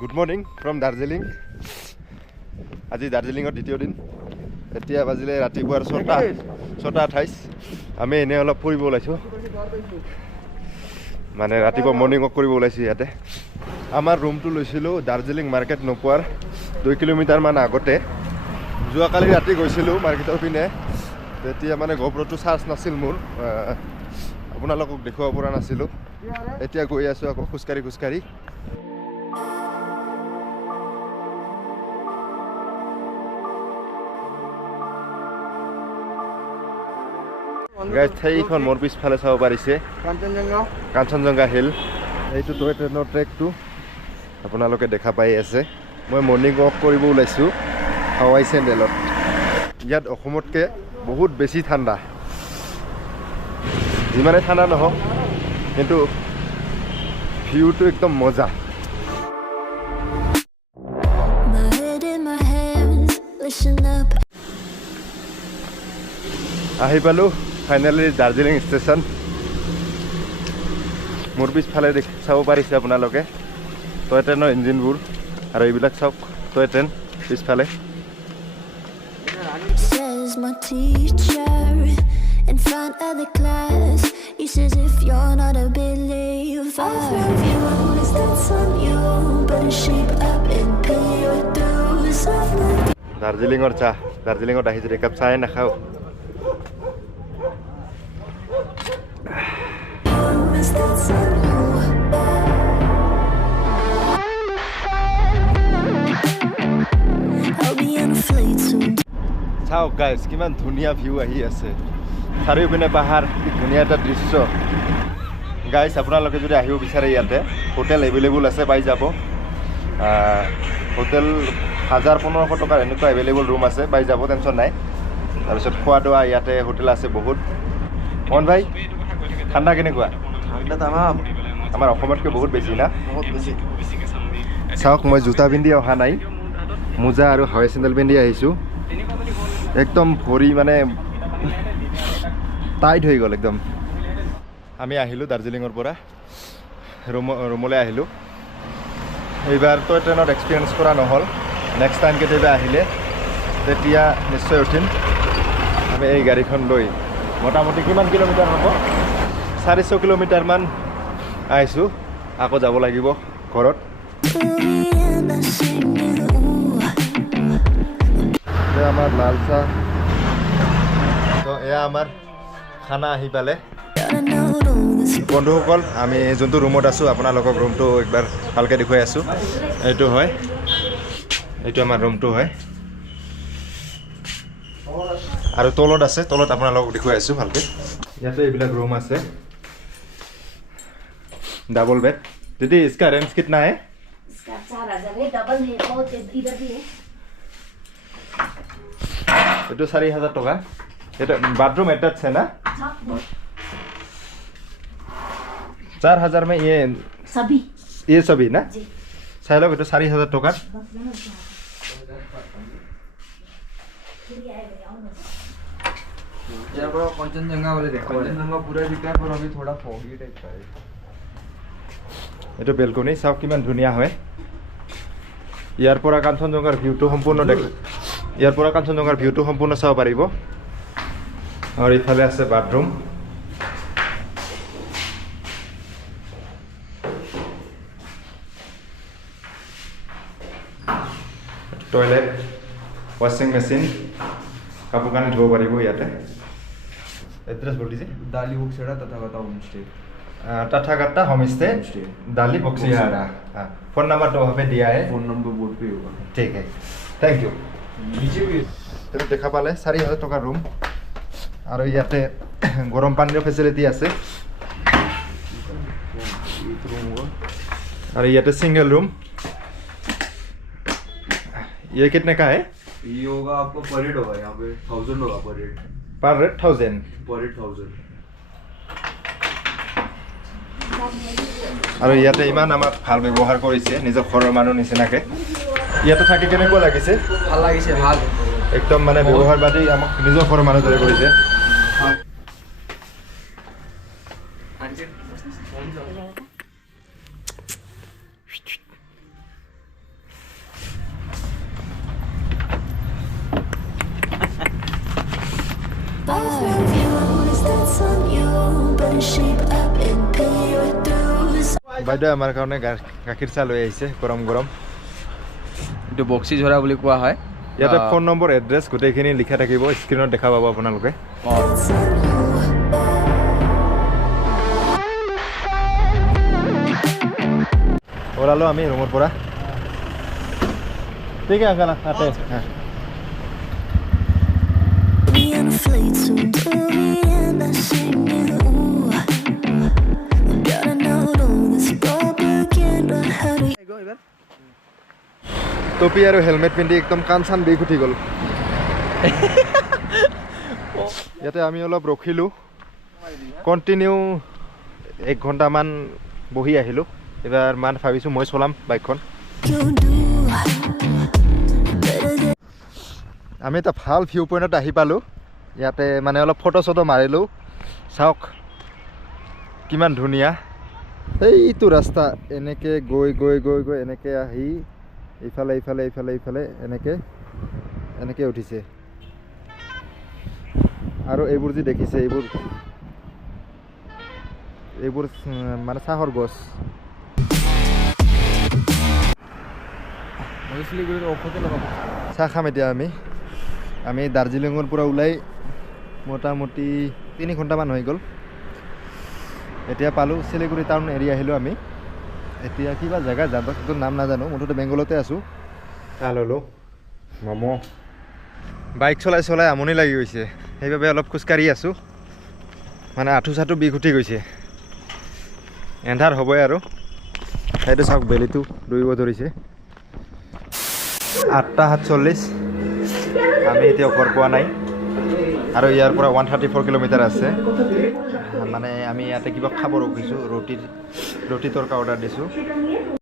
Good morning from Darjeeling. আজি দাৰ্জিলিঙৰ দ্বিতীয় দিন এতিয়া বাজিলে ৰাতিপুৱাৰ 6:28 আমি এনে অলপ ফুৰিব ওলাইছোঁ মানে ৰাতিপুৱা মৰ্নিং ৱাক কৰিব ওলাইছোঁ ইয়াতে আমাৰ ৰুমটো লৈছিলোঁ দাৰ্জিলিং মাৰ্কেট নোপোৱাৰ 2 কিলোমিটাৰ মান আগতে যোৱাকালি ৰাতি গৈছিলোঁ মাৰ্কেটৰ পিনে তেতিয়া মানে গোপ্ৰটো চাৰ্জ নাছিল মোৰ আপোনালোকক দেখুৱাব পৰা নাছিলোঁ এতিয়া গৈ আছোঁ আকৌ খোজকাঢ়ি গাইজ ঠাইখন মোৰ পিছফালে চাব পাৰিছে কাঞ্চনজংঘা হিল এইটো টয় ট্ৰেইনৰ ট্ৰেকটো আপোনালোকে দেখা পাই আছে মই মৰ্নিং ৱাক কৰিব ওলাইছোঁ হাৱাই চেণ্ডেলত ইয়াত অসমতকৈ বহুত বেছি ঠাণ্ডা যিমানে ঠাণ্ডা নহওক কিন্তু ভিউটো একদম মজা আহি পালোঁ ফাইনেলি দাৰ্জিলিং ষ্টেচন মোৰ পিছফালে চাব পাৰিছে আপোনালোকে টয় ট্ৰেইনৰ ইঞ্জিনবোৰ আৰু এইবিলাক চাওক টয় ট্ৰেইন পিছফালে in front of the class he says if you're not a believer you always that's on you better shape up and pay your dues দাৰ্জিলিঙৰ চাহ দাৰ্জিলিঙত আহিছোঁ একাপ চাহে নাখাওঁ চাওক গাইজ কিমান ধুনীয়া ভিউ আহি আছে চাৰিওপিনে পাহাৰ কি ধুনীয়া এটা দৃশ্য গাইজ আপোনালোকে যদি আহিব বিচাৰে ইয়াতে হোটেল এভেইলেবল আছে পাই যাব হোটেল 1500 টকাৰ এনেকুৱা এভেইলেবল ৰুম আছে পাই যাব টেনশ্যন নাই তাৰপিছত খোৱা দোৱা ইয়াতে হোটেল আছে বহুত মন ভাই ঠাণ্ডা কেনেকুৱা ঠাণ্ডা আমাৰ অসমতকৈ বহুত বেছি না বহুত বেছি চাওক মই জোতা পিন্ধি অহা নাই মোজা আৰু হাৱাই চেণ্ডেল পিন্ধি আহিছোঁ একদম ভৰি মানে টাইট হৈ গ'ল একদম আমি আহিলোঁ দাৰ্জিলিঙৰ পৰা ৰুমলৈ আহিলোঁ এইবাৰ টয় ট্ৰেইনত এক্সপিৰিয়েঞ্চ কৰা নহ'ল নেক্সট টাইম কেতিয়াবা আহিলে তেতিয়া নিশ্চয় উঠিম আমি এই গাড়ীখন লৈ মোটামুটি কিমান কিলোমিটাৰ হ'ব 400 কিলোমিটাৰমান আহিছোঁ আকৌ যাব লাগিব ঘৰত আমাৰ লাল চাহ তো এয়া আমাৰ খানা আহি পালে বন্ধুসকল আমি যোনটো ৰুমত আছোঁ আপোনালোকক ৰুমটো একবাৰ ভালকৈ দেখুৱাই আছোঁ এইটো আমাৰ ৰুমটো হয় আৰু তলত আছে তলত আপোনালোকক দেখুৱাই আছোঁ ভালকৈ ইয়াতে এইবিলাক ৰুম আছে डबल बेड दीदी इसका रेंज कितना है इसका 4000 है डबल है और इधर भी है ये तो 4000 टका ये तो बाथरूम अटैच है ना 4000 में ये सभी ना जी चाहे लोग ये तो 4000 टका यहाँ पर कंचनजंगा वाले देखो कंचनजंगा पूरा दिखता है पर अभी थोड़ा फॉगी टाइप का है এইটো বেলকনি চাওক কিমান ধুনীয়া হয় ইয়াৰ পৰা কাঞ্চনজংঘাৰ ভিউটো সম্পূৰ্ণ চাব পাৰিব আৰু ইফালে আছে বাথৰুম টয়লেট ৱাশ্বিং মেচিন কাপোৰ কানি ধুব পাৰিব ইয়াতে এড্ৰেছ বল দিছে दाली बुक्सेड़ा Tathagata home stay Tathagata home stay दाली बक्सीहारा फोन नंबर तो वहाँ पे दिया है फोन नंबर बोर्ड पे होगा ठीक है थैंक यू नीचे भी তুমি দেখা পালে 4000 টকাৰ ৰুম আৰু ইয়াতে গৰম পানীৰ ফেচিলিটি আছে और ये तो सिंगल रूम ये कितने का है ये होगा आपको पर हेड होगा यहाँ पे 1000 होगा पर हेड 1000 पर हेड 1000 আৰু ইয়াতে ইমান আমাক ভাল ব্যৱহাৰ কৰিছে নিজৰ ঘৰৰ মানুহ নিচিনাকে ইয়াতে থাকি কেনেকুৱা লাগিছে ভাল লাগিছে ভাল একদম মানে ব্যৱহাৰ বাদী আমাক নিজৰ ঘৰৰ মানুহ দৰে কৰিছে বাইদেউ আমাৰ কাৰণে গাখীৰ চাহ লৈ আহিছে গৰম গৰম এইটো বক্সি ঝৰা বুলি কোৱা হয় ইয়াতে ফোন নম্বৰ এড্ৰেছ গোটেইখিনি লিখা থাকিব স্ক্ৰীনত দেখা পাব আপোনালোকে ওলালো আমি ৰুমৰ পৰা ঠিক আছে আংকাল আতে টপি আৰু হেলমেট পিন্ধি একদম কাণ চান বিষ উঠি গ'ল ইয়াতে আমি অলপ ৰখিলোঁ কণ্টিনিউ 1 ঘণ্টামান বহি আহিলোঁ এবাৰ মানে ভাবিছোঁ মই চলাম বাইকখন আমি এটা ভাল ভিউ পইণ্টত আহি পালোঁ ইয়াতে মানে অলপ ফটো চটো মাৰিলোঁ চাওক কিমান ধুনীয়া এইটো ৰাস্তা এনেকৈ গৈ গৈ গৈ গৈ এনেকৈ আহি ইফালে ইফালে ইফালে ইফালে এনেকৈ উঠিছে আৰু এইবোৰ যি দেখিছে এইবোৰ মানে চাহৰ গছ চাহ খাম এতিয়া আমি দাৰ্জিলিঙৰ পৰা ওলাই মোটামুটি 3 ঘণ্টামান হৈ গ'ল এতিয়া পালোঁ শিলিগুৰি টাউন এৰি আহিলোঁ আমি এতিয়া কিবা জেগা জাগাটো নাম নাজানো মুঠতে বেংগলতে আছোঁ চাহ ল'লোঁ ম'ম' বাইক চলাই চলাই আমনি লাগি গৈছে সেইবাবে অলপ খোজকাঢ়ি আছোঁ মানে আঁঠু চাঠু বিষ উঠি গৈছে এন্ধাৰ হ'বই আৰু সেইটো চাওক বেলিটো ডুবিব ধৰিছে 8:47 আমি এতিয়া ঘৰ পোৱা নাই আৰু ইয়াৰ পৰা 134 কিলোমিটাৰ আছে মানে আমি ইয়াতে কিবা খাব ৰখিছোঁ ৰুটি তৰকা অৰ্ডাৰ দিছোঁ